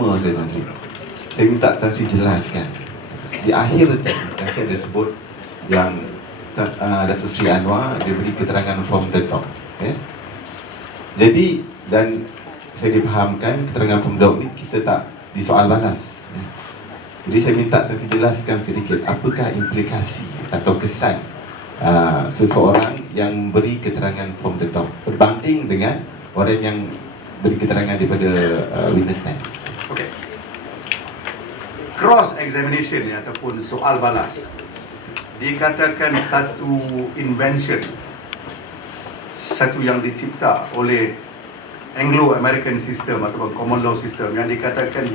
pertama saya minta Tan Sri jelaskan. Di akhir Tan Sri ada sebut yang Datuk Seri Anwar dia beri keterangan from the doc. Jadi dan saya difahamkan keterangan from the doc ni kita tak disoal balas. Jadi saya minta Tan Sri jelaskan sedikit apakah implikasi atau kesan seseorang yang beri keterangan from the doc berbanding dengan orang yang beri keterangan daripada witness stand. Okey. Cross examination ni ataupun soal balas dikatakan satu invention, satu yang dicipta oleh Anglo-American system ataupun common law system yang dikatakan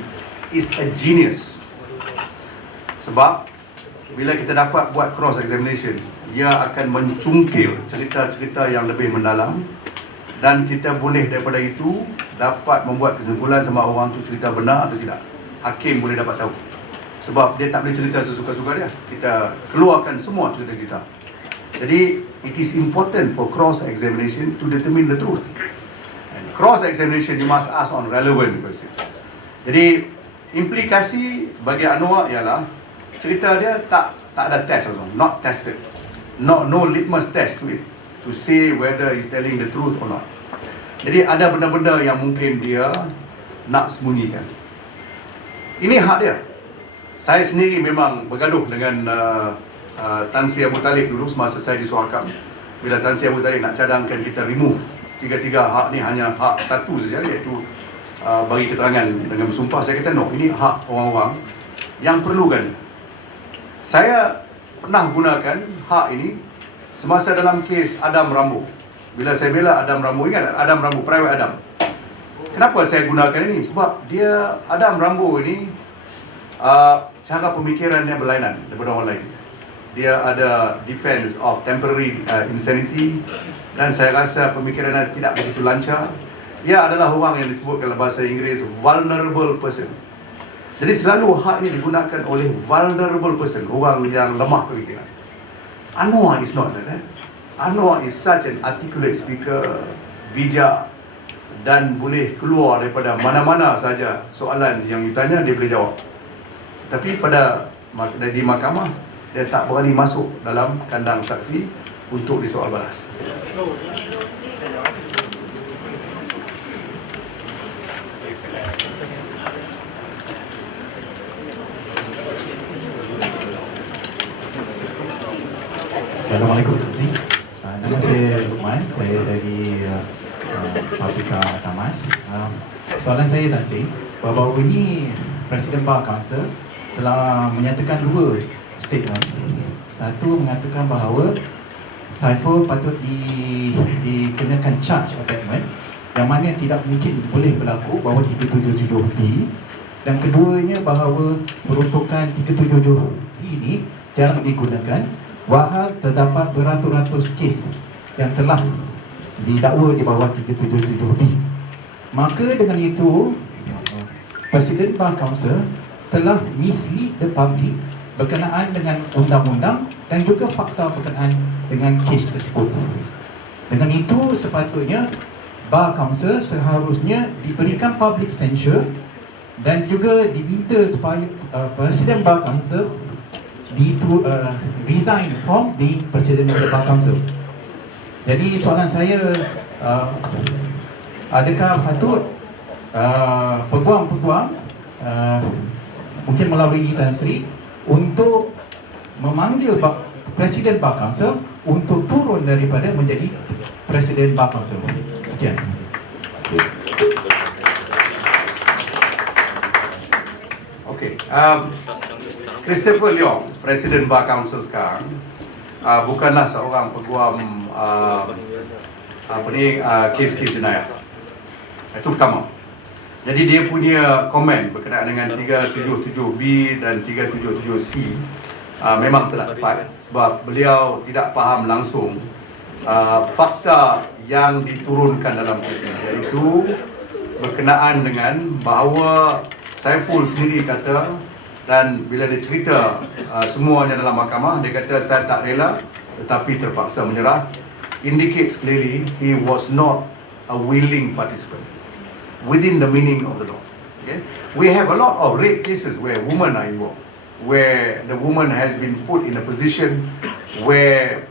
is a genius. Sebab bila kita dapat buat cross examination, dia akan mencungkil cerita-cerita yang lebih mendalam dan kita boleh daripada itu dapat membuat kesimpulan sama orang tu cerita benar atau tidak. Hakim boleh dapat tahu. Sebab dia tak boleh cerita sesuka-suka dia. Kita keluarkan semua cerita-cerita. Jadi it is important for cross examination to determine the truth. And cross examination you must ask on relevant questions. Jadi implikasi bagi Anwar ialah cerita dia tak ada test langsung, not tested. No litmus test to it to say whether he's telling the truth or not. Jadi ada benda-benda yang mungkin dia nak sembunyikan. Ini hak dia. Saya sendiri memang bergaduh dengan Tan Sri Abu Talib dulu semasa saya di Suhakam. Bila Tan Sri Abu Talib nak cadangkan kita remove tiga-tiga hak ni, hanya hak satu saja, iaitu bagi keterangan dengan bersumpah. Saya kata no, ini hak orang-orang yang perlukan. Saya pernah gunakan hak ini semasa dalam kes Adam Rambo. Bila saya bela Adam Rambo, ingat Adam Rambo, Private Adam. Kenapa saya gunakan ini? Sebab dia, Adam Rambo ini cara pemikirannya berlainan daripada orang lain. Dia ada defense of temporary insanity dan saya rasa pemikirannya tidak begitu lancar. Dia adalah orang yang disebut dalam bahasa Inggeris vulnerable person. Jadi selalu hak ini digunakan oleh vulnerable person, orang yang lemah pemikiran. Anwar is not like that. Anwar is such an articulate speaker, bijak dan boleh keluar daripada mana-mana saja soalan yang ditanya dia boleh jawab. Tapi di mahkamah dia tak berani masuk dalam kandang saksi untuk disoal balas. Assalamualaikum. Nama saya Lukman, saya dari Pabrika Tamas. Soalan saya Tan Sri, bahawa ini Presiden Bar Council telah menyatakan dua statement. Satu mengatakan bahawa Saiful patut dikenakan charge abatement yang mana tidak mungkin boleh berlaku bawah 377B, dan keduanya bahawa peruntukan 377B ini jarang digunakan. Wahal terdapat beratus-ratus kes yang telah didakwa di bawah 377B. Maka dengan itu Presiden Bar Council telah mislead the public berkenaan dengan undang-undang dan juga fakta berkenaan dengan kes tersebut. Dengan itu sepatutnya Bar Council seharusnya diberikan public censure dan juga diminta supaya Presiden Bar Council resign from the President of the Bar Council. Jadi soalan saya, adakah patut peguam-peguam mungkin melalui Tan Sri untuk memanggil Presiden Bar Council untuk turun daripada menjadi Presiden Bar Council? Sekian. Okey. Christopher Leong, Presiden Bar Council sekarang, bukanlah seorang peguam kes-kes jenayah. Itu pertama. Jadi dia punya komen berkenaan dengan 377B dan 377C memang tidak tepat sebab beliau tidak faham langsung fakta yang diturunkan dalam kes ini, iaitu berkenaan dengan bahawa Saiful sendiri kata, dan bila dia cerita semuanya dalam mahkamah, dia kata saya tak rela tetapi terpaksa menyerah. Indicates clearly he was not a willing participant within the meaning of the law. Okay? We have a lot of rape cases where women are involved, where the woman has been put in a position where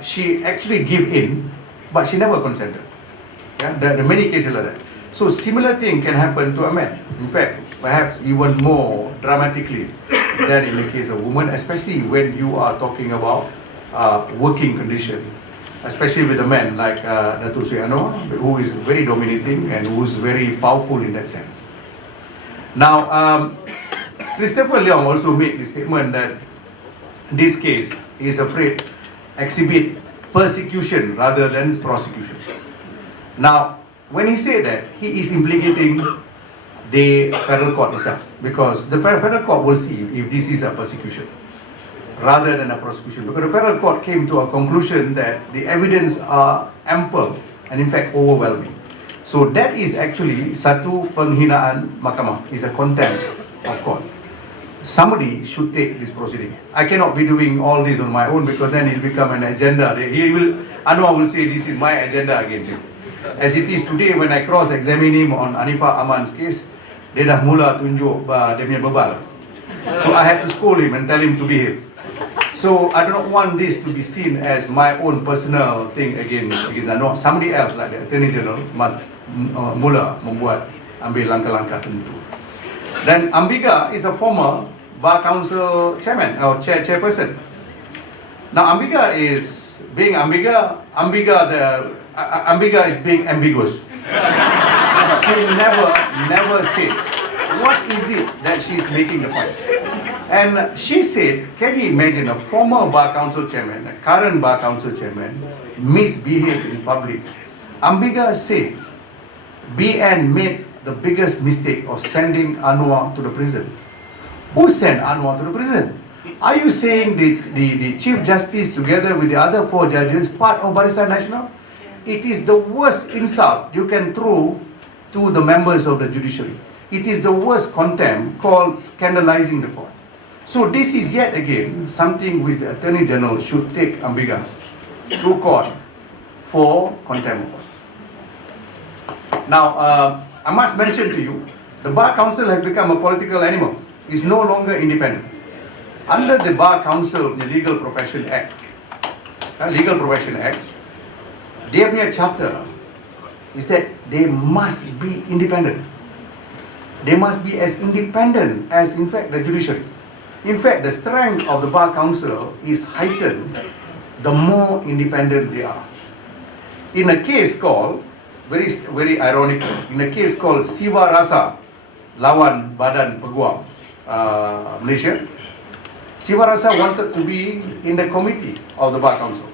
she actually give in, but she never consented. Yeah? There are many cases like that. So similar thing can happen to a man. In fact, perhaps even more dramatically than in the case of women, especially when you are talking about working condition, especially with a man like Datuk Sri Anwar, who is very dominating and who is very powerful in that sense. Now, Christopher Leong also made the statement that this case is afraid exhibit persecution rather than prosecution. Now, when he said that, he is implicating the federal court itself, because the federal court will see if this is a persecution rather than a prosecution, because the federal court came to a conclusion that the evidence are ample and in fact overwhelming. So that is actually satu penghinaan mahkamah, is a contempt of court. Somebody should take this proceeding. I cannot be doing all this on my own, because then it will become an agenda. Anwar will say this is my agenda against you. As it is today, when I cross-examine him on Anifah Aman's case, dia dah mula tunjuk dia punya bebal. So I had to scold him and tell him to behave. So I do not want this to be seen as my own personal thing against Anwar. Somebody else, like the Attorney General, must mula ambil langkah-langkah tentu. Then Ambiga is a former Bar Council chairman or chairperson. Now Ambiga is being Ambiga is being ambiguous. She never said what is it that she's making the point. And she said, can you imagine a former Bar Council chairman, a current Bar Council chairman, misbehave in public? Ambiga said, BN made the biggest mistake of sending Anwar to the prison. Who sent Anwar to the prison? Are you saying the Chief Justice together with the other 4 judges part of Barisan Nasional? It is the worst insult you can throw to the members of the judiciary. It is the worst contempt called scandalizing the court. So this is yet again something which the Attorney General should take Ambiga to court for contempt. Now, I must mention to you, the Bar Council has become a political animal. It's no longer independent. Under the Bar Council, the Legal Profession Act, their mere charter is that they must be independent. They must be as independent as, in fact, the judiciary. In fact, the strength of the Bar Council is heightened the more independent they are. In a case called, very ironic, in a case called Siva Rasa lawan Badan Peguam Malaysia, Siva Rasa wanted to be in the committee of the Bar Council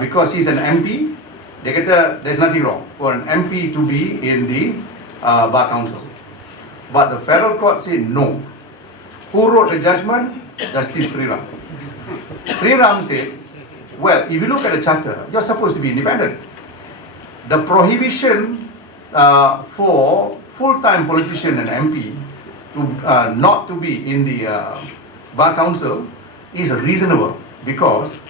because he's an MP. Dia kata there's nothing wrong for an MP to be in the Bar Council, but the federal court said no. Who wrote the judgment? Justice Sri Ram. Sri Ram said, well, if you look at the charter, you're supposed to be independent. The prohibition for full-time politician and MP to not to be in the Bar Council is reasonable, because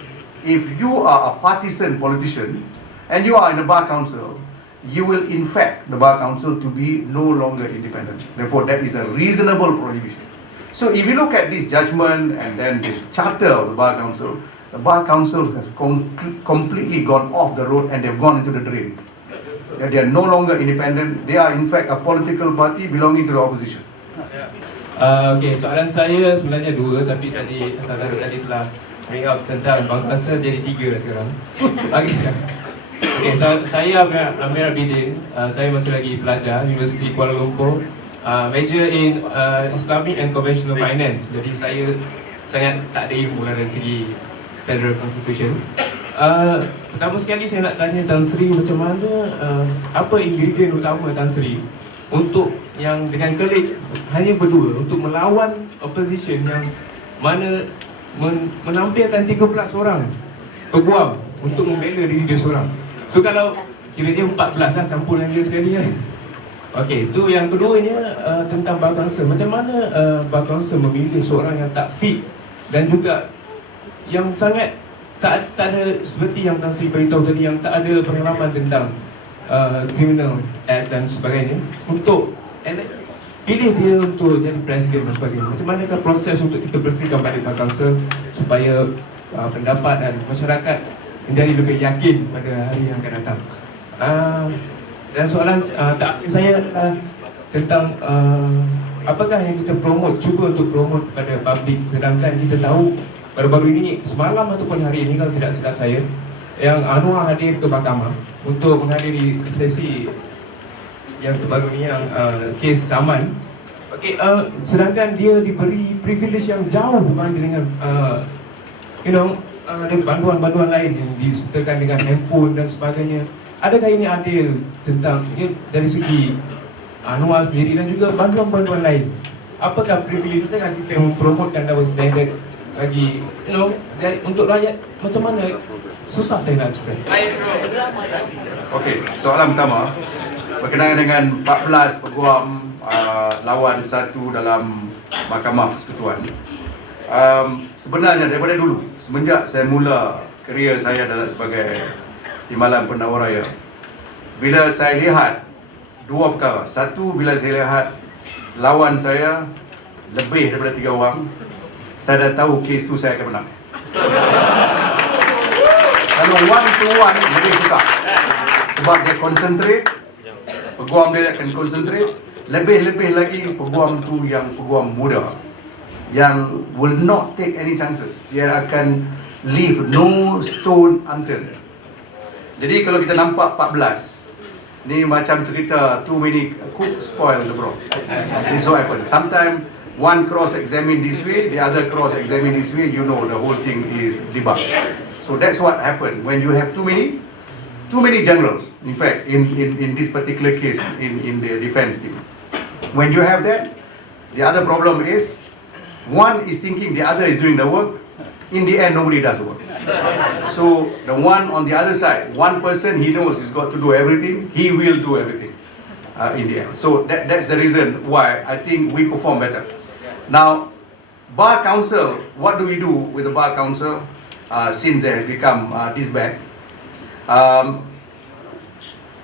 if you are a partisan politician and you are in the Bar Council, you will infect the Bar Council to be no longer independent. Therefore, that is a reasonable prohibition. So if you look at this judgment and then the charter of the Bar Council have completely gone off the road and they've gone into the drain. They are no longer independent. They are in fact a political party belonging to the opposition. Okey, soalan saya sebenarnya 2, tapi tadi saudara tadi telah bring up tentang bangsa jadi 3 dah sekarang. Okey, so, saya Amir Abidin, saya masih lagi pelajar Universiti Kuala Lumpur. Major in Islamic and Conventional Finance. Jadi saya sangat tak ada ilmu dari segi Federal Constitution. Pertama sekali saya nak tanya Tan Sri, macam mana apa ingredient utama Tan Sri untuk yang dengan kelik hanya berdua untuk melawan opposition yang mana menampilkan 13 orang peguam untuk membela diri dia seorang. So kalau kira dia 14 lah campuran dia sekali kan. Okey, itu yang keduanya tentang Bar Council. Macam mana Bar Council memilih seorang yang tak fit dan juga yang sangat tak ada, seperti yang Tan Sri beritahu tadi, yang tak ada pengalaman tentang criminal act dan sebagainya, untuk and then pilih dia untuk jadi presiden dan sebagainya. Macam manakah proses untuk kita bersihkan balik bar council supaya pendapat dan masyarakat menjadi lebih yakin pada hari yang akan datang. Dan soalan terakhir saya adalah tentang apakah yang kita cuba untuk promote pada publik, sedangkan kita tahu baru-baru ini, semalam ataupun hari ini kalau tidak silap saya, yang Anwar hadir ke mahkamah untuk menghadiri sesi yang terbaru ni, yang kes saman. Okay, sedangkan dia diberi privilege yang jauh berbanding dengan banduan-banduan lain yang disertakan dengan handphone dan sebagainya. Adakah ini adil tentang dari segi Anwar sendiri dan juga banduan-banduan lain? Apakah privilege kita kan kita mempromotkan double standard bagi untuk rakyat? Macam mana? Susah saya nak cakap. Okey, soalan pertama berkenaan dengan 14 peguam lawan satu dalam Mahkamah Persekutuan. Sebenarnya daripada dulu, semenjak saya mula kerjaya saya sebagai Timbalan Pendakwa Raya, bila saya lihat dua perkara. Satu, bila saya lihat lawan saya lebih daripada 3 orang, saya dah tahu kes tu saya akan menang. Kalau one to one lebih susah, sebab dia concentrate, peguam dia akan concentrate. Lebih-lebih lagi peguam tu yang peguam muda, yang will not take any chances. Dia akan leave no stone unturned. Jadi kalau kita nampak 14 ni macam cerita too many cook spoil the broth. This is what happens. Sometimes one cross-examine this way, the other cross-examine this way, you know the whole thing is debunked. So that's what happened when you have too many generals. In fact, in this particular case, in the defense team, when you have that, the other problem is one is thinking the other is doing the work. In the end, nobody does the work. So the one on the other side, one person he knows he's got to do everything, he will do everything in the end. So that's the reason why I think we perform better. Now, Bar Council, what do we do with the Bar Council since they have become disbanded?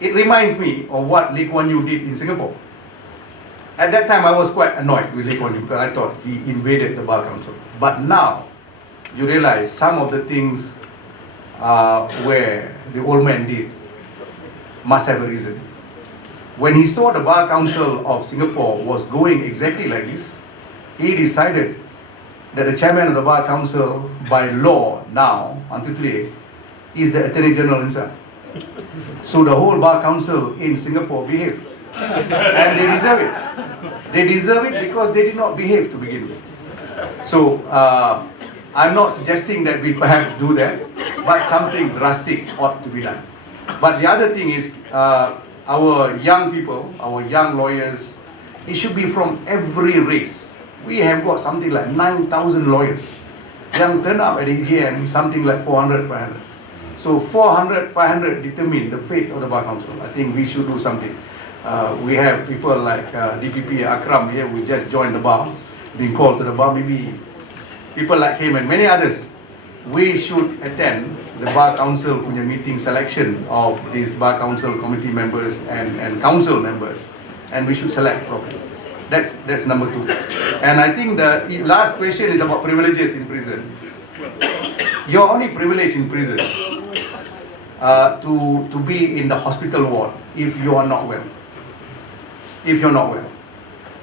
It reminds me of what Lee Kuan Yew did in Singapore. At that time, I was quite annoyed with Lee Kuan Yew because I thought he invaded the Bar Council. But now, you realize some of the things where the old man did must have a reason. When he saw the Bar Council of Singapore was going exactly like this, he decided that the chairman of the Bar Council, by law now, until today, is the Attorney General himself. So the whole Bar Council in Singapore behaved. And they deserve it. They deserve it because they did not behave to begin with. So, I'm not suggesting that we perhaps do that, but something drastic ought to be done. But the other thing is, our young people, our young lawyers, it should be from every race. We have got something like 9,000 lawyers. Yang turn up at AGM, something like 400, 500. So 400, 500 determine the fate of the Bar Council. I think we should do something. We have people like DPP Akram here who just joined the bar, being called to the bar. Maybe people like him and many others, we should attend the Bar Council punya meeting selection of these Bar Council committee members and council members, and we should select properly. That's number 2. And I think the last question is about privileges in prison. You're only privileged in prison to be in the hospital ward if you are not well. If you're not well.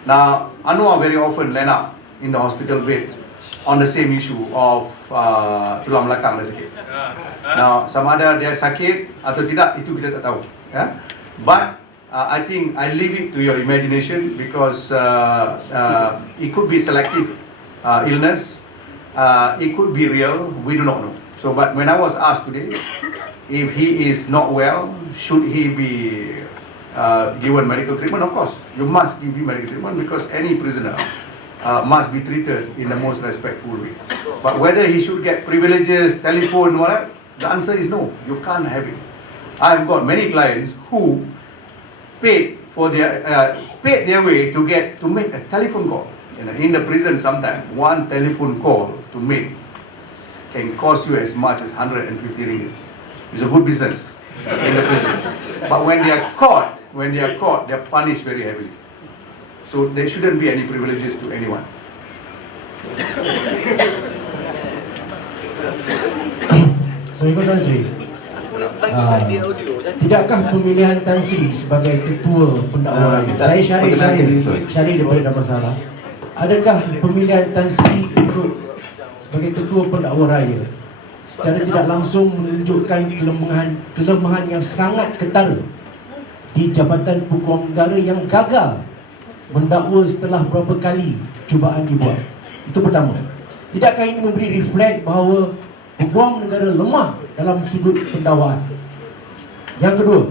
Now, Anwar very often land up in the hospital bed on the same issue of tulang belakang dia sakit. Now, sama ada dia sakit atau tidak, itu kita tak tahu. But I think I leave it to your imagination because it could be selective illness, it could be real, we do not know. So, but when I was asked today, if he is not well, should he be given medical treatment? Of course, you must give him medical treatment because any prisoner must be treated in the most respectful way. But whether he should get privileges, telephone, whatever, the answer is no. You can't have it. I've got many clients who paid their way to make a telephone call. In the prison, sometimes one telephone call to make can cost you as much as 150 ringgit. It's a good business in the prison. But when they are caught, they're punished very heavily. So there shouldn't be any privileges to anyone. Assalamualaikum Tan Sri. Tidakkah pemilihan Tan Sri sebagai ketua pendakwa raya? Saya Syarif daripada Damansara. Adakah pemilihan Tan Sri untuk sebagai ketua pendakwa raya secara tidak langsung menunjukkan kelemahan yang sangat ketara di Jabatan Peguam Negara yang gagal mendakwa setelah berapa kali cubaan dibuat? Itu pertama. Tidakkah ini memberi refleks bahawa Peguam Negara lemah dalam sudut pendakwaan? Yang kedua,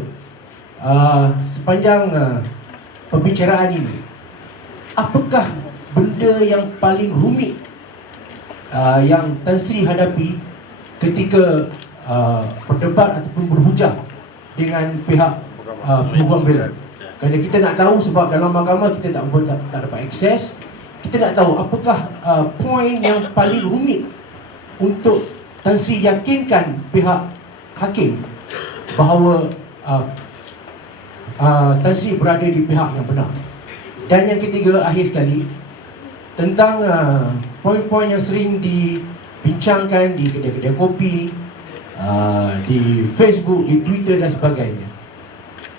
sepanjang pembicaraan ini, apakah benda yang paling rumit yang Tan Sri hadapi ketika berdebat ataupun berhujah dengan pihak peguam bela? Kerana kita nak tahu, sebab dalam mahkamah kita tak dapat akses. Kita nak tahu apakah poin yang paling rumit untuk Tan Sri yakinkan pihak hakim bahawa Tan Sri berada di pihak yang benar. Dan yang ketiga, akhir sekali, tentang poin-poin yang sering dibincangkan di kedai-kedai kopi, di Facebook, di Twitter dan sebagainya.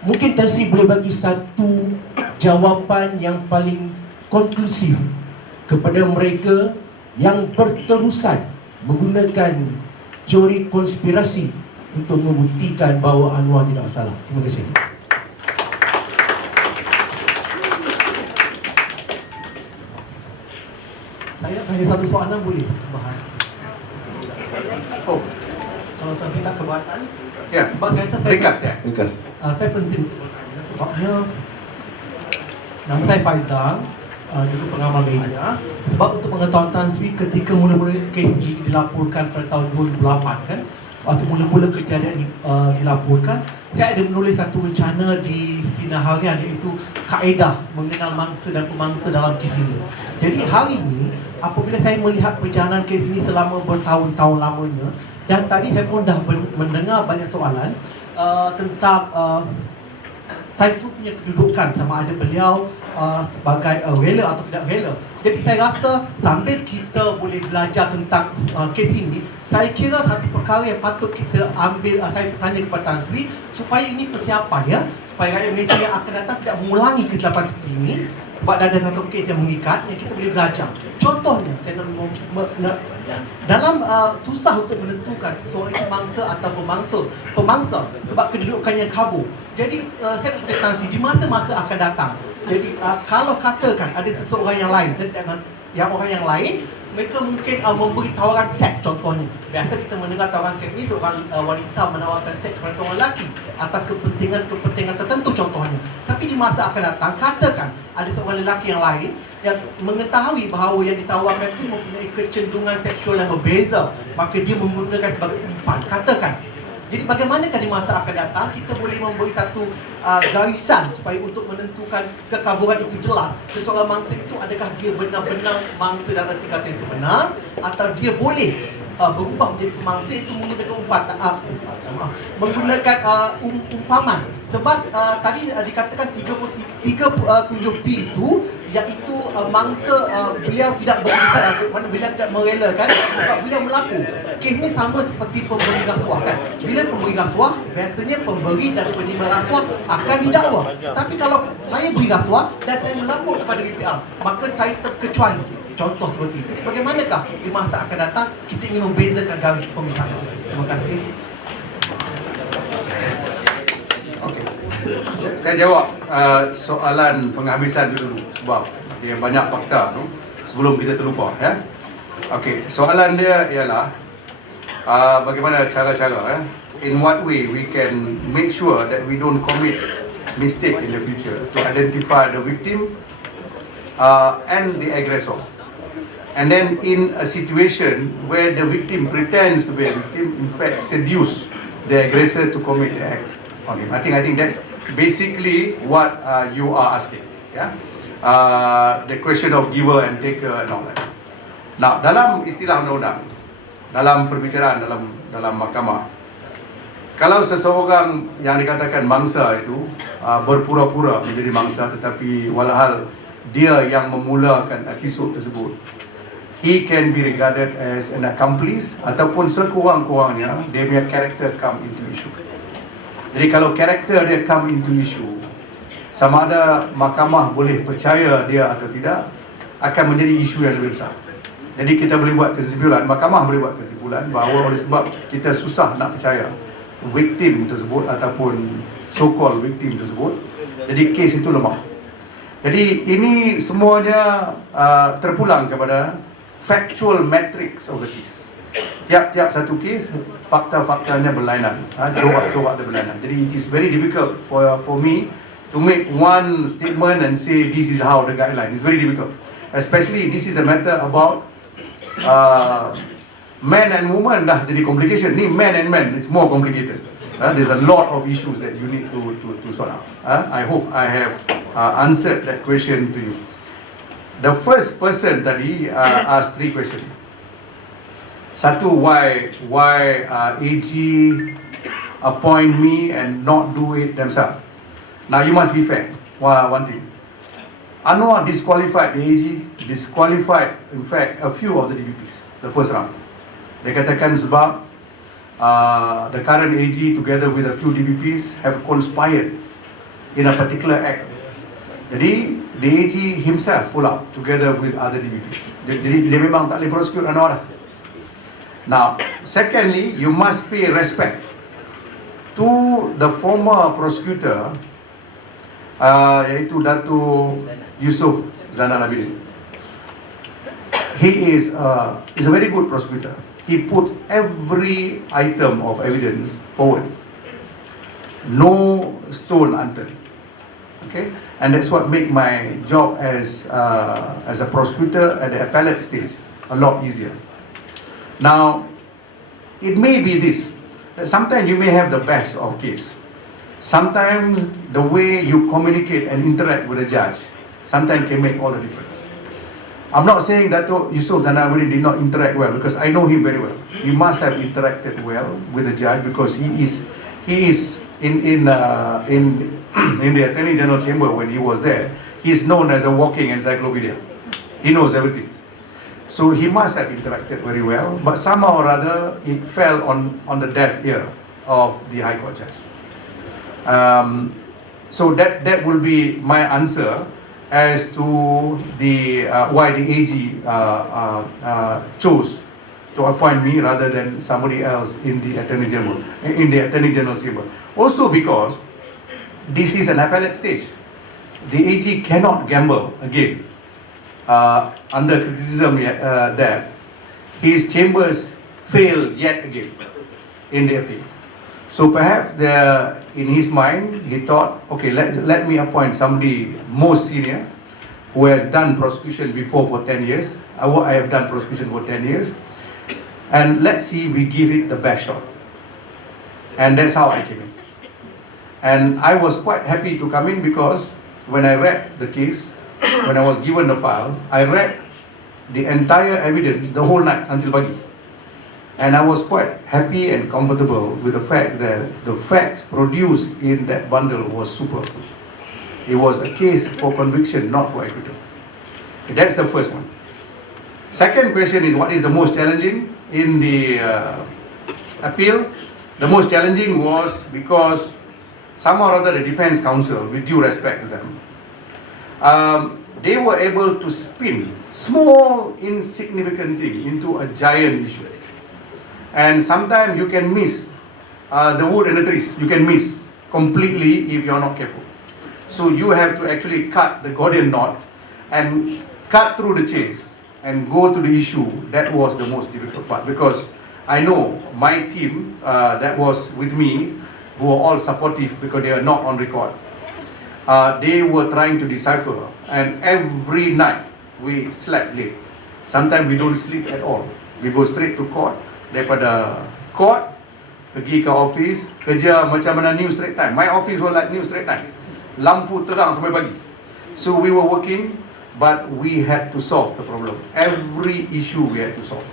Mungkin Tan Sri boleh bagi satu jawapan yang paling konklusif kepada mereka yang berterusan menggunakan teori konspirasi untuk membuktikan bahawa Anwar tidak bersalah. Terima kasih. Saya hanya satu soalan boleh tambahan. Oh, Kalau tidak keberatan, ya. sebab kata saya Ringkas ya. Ringkas. saya penting sebabnya nama saya Faizal, juga pengamal media. Sebab untuk pengetahuan Tan Sri, ketika mula-mula kes ini dilaporkan pada tahun 2008 kan, waktu mula-mula kejadian ini dilaporkan, saya ada menulis satu rencana di harian, iaitu kaedah mengenal mangsa dan pemangsa dalam kes ini. Jadi hari ini apabila saya melihat perjalanan kes ini selama bertahun-tahun lamanya, dan tadi saya pun dah mendengar banyak soalan tentang saya tu punya kedudukan, sama ada beliau sebagai rela atau tidak rela. Jadi saya rasa sambil kita boleh belajar tentang kes ini, saya kira satu perkara yang patut kita ambil, saya tanya kepada Tan Sri, supaya ini persiapan ya, supaya rakyat Malaysia yang akan datang tidak mengulangi kesilapan seperti ini. Sebab ada satu kes yang mengikat yang kita boleh belajar. Contohnya, saya dalam susah untuk menentukan seorang itu mangsa atau pemangsa sebab kedudukan yang kabur. Jadi saya nak berkata nanti di masa-masa akan datang. Jadi kalau katakan ada seseorang yang lain, orang yang lain, mereka mungkin memberi tawaran seks contohnya. Biasa kita mendengar tawaran seks ni seorang wanita menawarkan seks kepada seorang lelaki atas kepentingan tertentu contohnya. Tapi di masa akan datang, katakan ada seorang lelaki yang lain yang mengetahui bahawa yang ditawarkan itu mempunyai kecenderungan seksual yang berbeza, maka dia menggunakan sebagai umpan, katakan. Jadi bagaimanakah di masa akan datang kita boleh memberi satu garisan supaya untuk menentukan kekaburan itu jelas, seseorang mangsa itu adakah dia benar-benar mangsa dalam arti kata itu benar, atau dia boleh berubah menjadi pemangsa itu menggunakan umpaman. Sebab tadi dikatakan 37B itu, iaitu mangsa beliau tidak beliau tidak merelakan sebab beliau melaku. Kes ni sama seperti pemberi rasuah kan. Bila pemberi rasuah, biasanya pemberi dan penerima rasuah akan didakwa. Tapi kalau saya beri rasuah dan saya melapor kepada BPR, maka saya terkecuali. Contoh seperti itu. Bagaimanakah di masa akan datang kita ingin membezakan garis pemisahan? Terima kasih. Saya jawab soalan penghabisan dulu sebab dia banyak fakta tu sebelum kita terlupa ya. Okey, soalan dia ialah bagaimana cara-cara in what way we can make sure that we don't commit mistake in the future to identify the victim and the aggressor. And then in a situation where the victim pretends to be a victim, in fact seduce the aggressor to commit the act on him. I think that's basically what you are asking. Yeah, the question of giver and taker and all that. Now, dalam istilah undang-undang, dalam perbicaraan dalam mahkamah, kalau seseorang yang dikatakan mangsa itu berpura-pura menjadi mangsa, tetapi walhal dia yang memulakan episod tersebut, he can be regarded as an accomplice ataupun sekurang-kurangnya dia punya character come into issue. Jadi kalau character dia come into issue, sama ada mahkamah boleh percaya dia atau tidak, akan menjadi isu yang lebih besar. Jadi kita boleh buat kesimpulan, mahkamah boleh buat kesimpulan bahawa oleh sebab kita susah nak percaya victim tersebut ataupun so-called victim tersebut, jadi kes itu lemah. Jadi ini semuanya terpulang kepada factual matrix of the case. Tiap-tiap satu kes, fakta-faktanya berlainan, corak-corak dia berlainan. Jadi it is very difficult for me to make one statement and say this is how the guideline. It's very difficult. Especially this is a matter about man and woman dah jadi complication. Ni man and man, it's more complicated. There's a lot of issues that you need to sort out. I hope I have answered that question to you. The first person tadi asked 3 questions. Satu, why AG appoint me and not do it themselves? Now you must be fair. One thing, Anwar disqualified the AG, disqualified in fact a few of the DPPs the first round. Dia katakan sebab the current AG together with a few DPPs have conspired in a particular act. Jadi the AG himself pull up together with other DPPs. Jadi dia memang tak boleh prosecute Anwar dah. Now, secondly, you must pay respect to the former prosecutor, iaitu Dato' Yusof Zainal Abidin. He is a very good prosecutor. He puts every item of evidence forward. No stone unturned. Okay? And that's what make my job as a prosecutor at the appellate stage a lot easier. Now, it may be this, that sometimes you may have the best of case. Sometimes the way you communicate and interact with the judge sometimes can make all the difference. I'm not saying Dato' Yusof Zainal Abidin did not interact well, because I know him very well. He must have interacted well with the judge, because he is in the Attorney General chamber when he was there. He's known as a walking encyclopedia. He knows everything. So he must have interacted very well, but somehow or other it fell on the deaf ear of the High Court judge. So that will be my answer as to the why the AG chose to appoint me rather than somebody else in the Attorney General's chamber. Also because this is an appellate stage, the AG cannot gamble again. Under criticism that his chambers failed yet again in the appeal. So perhaps in his mind he thought, okay, let me appoint somebody more senior who has done prosecution before for 10 years. I have done prosecution for 10 years, and let's see, we give it the best shot. And that's how I came in. And I was quite happy to come in, because when I read the case, when I was given the file, I read the entire evidence the whole night until pagi. And I was quite happy and comfortable with the fact that the facts produced in that bundle was superb. It was a case for conviction, not for acquittal. Okay, that's the first one. Second question is, what is the most challenging in the appeal? The most challenging was because somehow or other the defense counsel, with due respect to them, they were able to spin small insignificant thing into a giant issue. And sometimes you can miss the wood and the trees. You can miss completely if you're not careful. So you have to actually cut the Gordian knot and cut through the chase and go to the issue. That was the most difficult part, because I know my team that was with me, who were all supportive because they are not on record. They were trying to decipher, and every night we slept late. Sometimes we don't sleep at all. We go straight to court. Daripada court, pergi ke office, kerja macam mana New Straits Time. My office was like New Straits Time. Lampu terang sampai pagi. So we were working, but we had to solve the problem. Every issue we had to solve.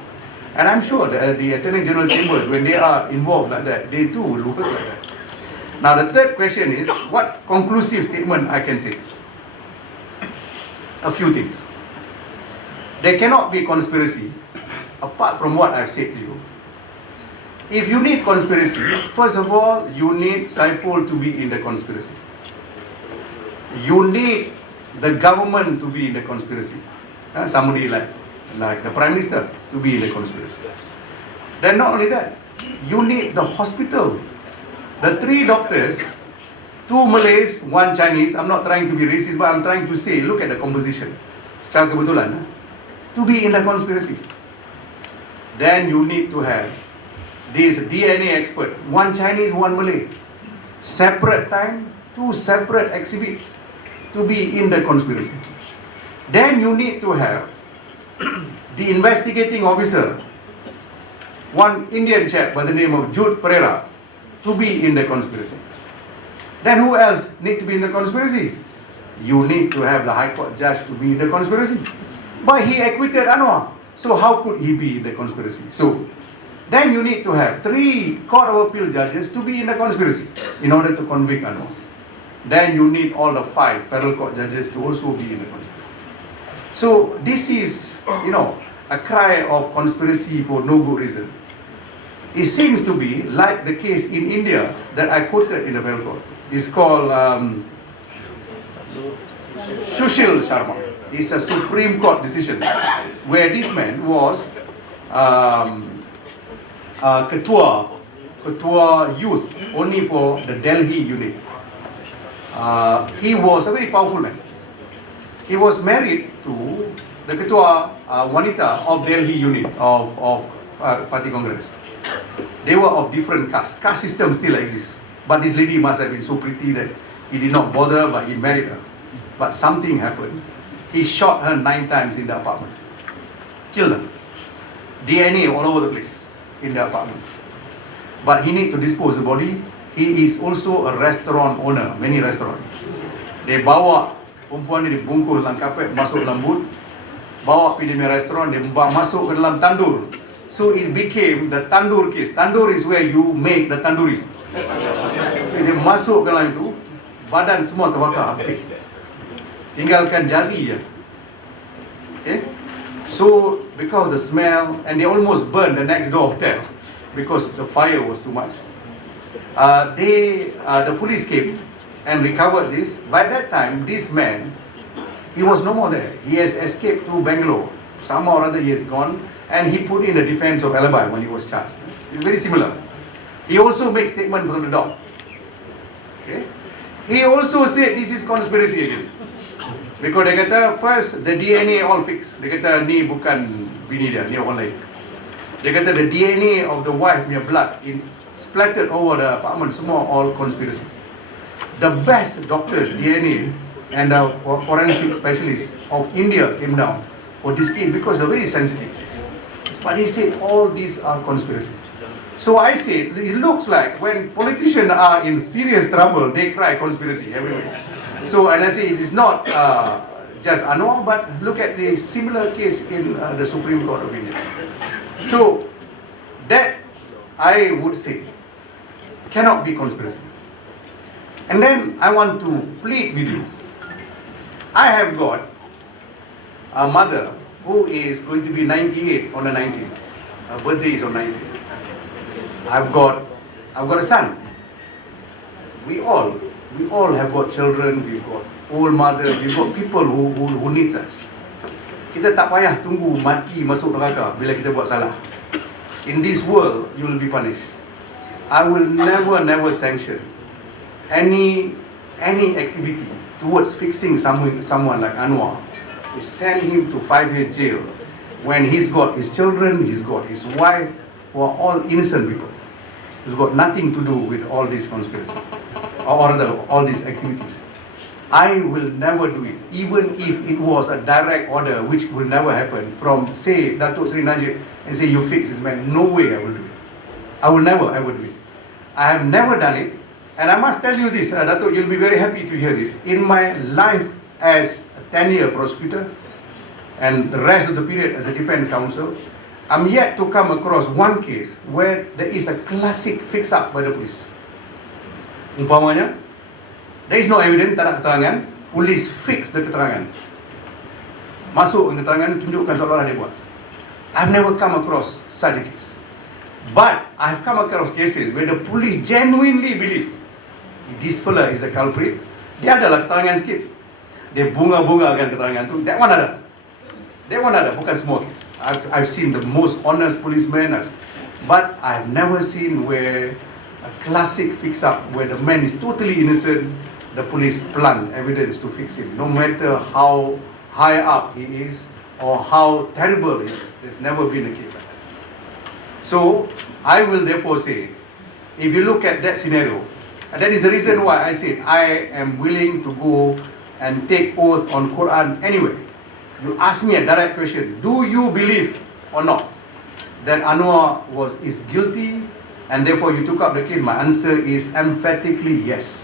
And I'm sure that the Attorney General chambers, when they are involved like that, they too will work like that. Now the third question is, what conclusive statement I can say? a few things. There cannot be conspiracy apart from what I've said to you. If you need conspiracy, first of all, you need Saiful to be in the conspiracy. You need the government to be in the conspiracy. Somebody like the Prime Minister to be in the conspiracy. Then not only that, you need the hospital. The 3 doctors, 2 Malays, 1 Chinese. I'm not trying to be racist, but I'm trying to say, look at the composition. Secara kebetulan, to be in the conspiracy. Then you need to have this DNA expert, 1 Chinese, 1 Malay. Separate time, 2 separate exhibits to be in the conspiracy. Then you need to have the investigating officer, 1 Indian chap by the name of Jude Pereira, to be in the conspiracy. Then who else need to be in the conspiracy? You need to have the High Court judge to be in the conspiracy. But he acquitted Anwar. So how could he be in the conspiracy? So then you need to have 3 Court of Appeal judges to be in the conspiracy in order to convict Anwar. Then you need all the 5 federal court judges to also be in the conspiracy. So this is, a cry of conspiracy for no good reason. It seems to be like the case in India that I quoted in the federal court. It's called Sushil Sharma. It's a Supreme Court decision where this man was Ketua Youth only for the Delhi unit. He was a very powerful man. He was married to the Ketua Wanita of Delhi unit of Party Congress. They were of different castes. Caste system still exists. But this lady must have been so pretty that he did not bother, but he married her. But something happened. He shot her 9 times in the apartment. Killed her. DNA all over the place in the apartment. But he need to dispose the body. He is also a restaurant owner, many restaurant. Dia bawa perempuan ni dibungkus dalam kapet, masuk dalam boot, bawa pergi dia punya restoran, dia masuk ke dalam tandur. So it became the tandur case. Tandur is where you make the tanduri. Dia masuk ke dalam itu, badan semua terbakar habis. Tinggalkan jari je. Okay? So because the smell, and they almost burned the next door hotel because the fire was too much. The police came and recovered this. By that time, this man, he was no more there. He has escaped to Bangalore. Somehow or other he has gone, and he put in a defense of alibi when he was charged. It's very similar. He also makes statement from the dog. Okay? He also said this is conspiracy again. Because dia kata first the DNA all fixed. Dia kata ni bukan bini dia, ni orang lain. Dia kata the DNA of the wife punya blood splattered over the apartment, semua all conspiracy. The best doctors, DNA and the forensic specialists of India came down for this case because it's a very sensitive case. But he said all these are conspiracy. So I said, it looks like when politicians are in serious trouble, they cry conspiracy everywhere. So, and I say it is not just Anwar, but look at the similar case in the Supreme Court of India. So, that I would say cannot be conspiracy. And then I want to plead with you. I have got a mother who is going to be 98 on the 19th. Her birthday is on 19th. I've got a son. We all have got children, we've got old mother, we've got people who need us. Kita tak payah tunggu mati masuk neraka bila kita buat salah. In this world, you will be punished. I will never sanction any activity towards fixing someone like Anwar, to send him to 5 years jail when he's got his children, he's got his wife, who are all innocent people. He's got nothing to do with all this conspiracy or all these activities. I will never do it, even if it was a direct order, which will never happen, from say Datuk Seri Najib and say you fix this man. No way I will do it. I will never ever do it. I have never done it, and I must tell you this, Datuk, you'll be very happy to hear this. In my life as a 10-year prosecutor and the rest of the period as a defense counsel, I'm yet to come across one case where there is a classic fix-up by the police. Umpamanya, there is no evidence, tak ada keterangan, police fix the keterangan. masuk ke keterangan, tunjukkan seolah-olah dia buat. I've never come across such a case. But I've come across cases where the police genuinely believe this fella is the culprit. Dia adalah keterangan sikit. Dia bunga-bungakan keterangan tu. That one ada. Bukan semua case. I've seen the most honest policemen, but I've never seen where a classic fix-up where the man is totally innocent, the police plant evidence to fix him, no matter how high up he is or how terrible he is. There's never been a case like that. So, I will therefore say, if you look at that scenario, and that is the reason why I said I am willing to go and take oath on Quran anyway. You ask me a direct question, do you believe or not that Anwar is guilty and therefore you took up the case? My answer is emphatically yes.